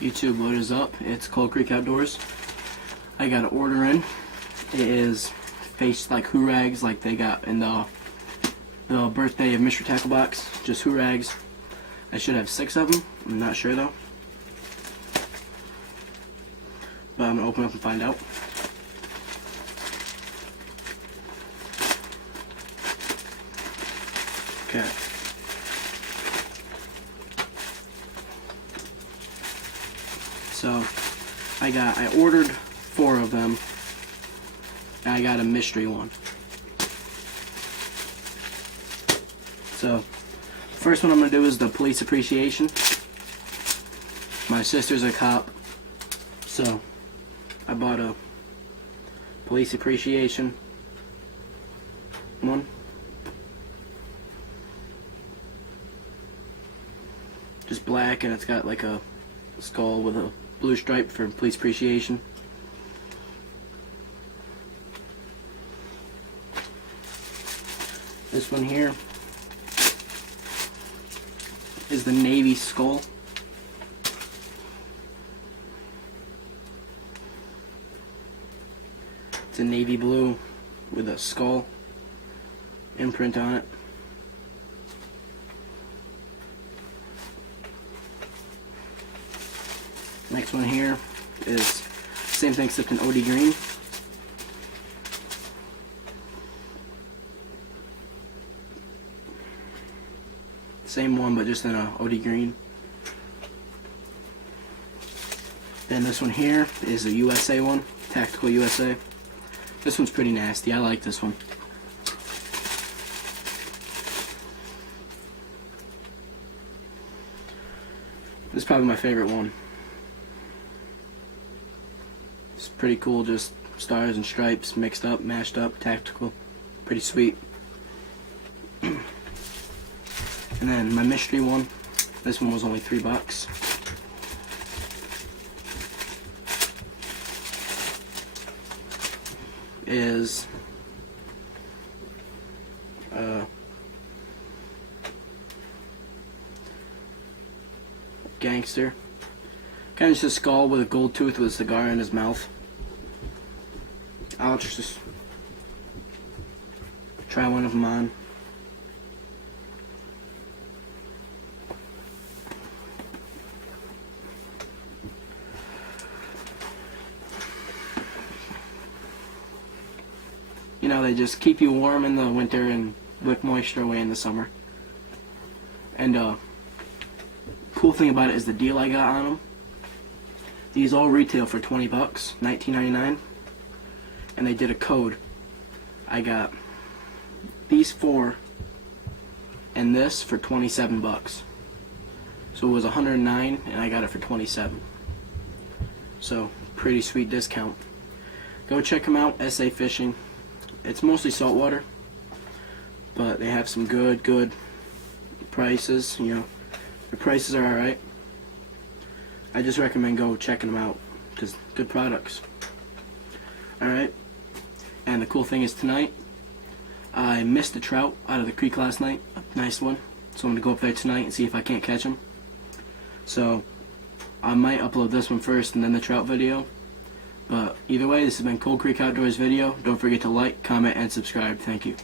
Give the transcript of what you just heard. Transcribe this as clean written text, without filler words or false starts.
YouTube, what is up? It's Cold Creek Outdoors. I got an order in. It is faced like Hoorags, like they got in the birthday of Mr. Tackle box. Just Hoorags. I should have 6 of them. I'm not sure though. But I'm gonna open up and find out. Okay. So, I ordered 4 of them, and I got a mystery one. So, first one I'm going to do is the police appreciation. My sister's a cop, so I bought a police appreciation one. Just black, and it's got like a skull with a blue stripe for police appreciation. This one here is the Navy skull. It's a navy blue with a skull imprint on it. Next one here is same thing except an OD green. Same one but just in a OD green. Then this one here is a USA one, Tactical USA. This one's pretty nasty. I like this one. This is probably my favorite one. It's pretty cool, just stars and stripes mixed up, mashed up, tactical. Pretty sweet. And then my mystery one. This one was only $3. Is gangster. Kind of just a skull with a gold tooth with a cigar in his mouth. I'll just try one of them on. You know, they just keep you warm in the winter and wick moisture away in the summer. And cool thing about it is the deal I got on them. These all retail for $20, $19.99, and they did a code. I got these 4 and this for $27. So it was $109, and I got it for $27. So pretty sweet discount. Go check them out, SA Fishing. It's mostly saltwater, but they have some good prices. You know, the prices are alright. I just recommend go checking them out because good products. Alright, and the cool thing is tonight I missed a trout out of the creek last night, a nice one, so I'm going to go up there tonight and see if I can't catch him. So I might upload this one first and then the trout video, but either way, this has been Cold Creek Outdoors video. Don't forget to like, comment, and subscribe. Thank you.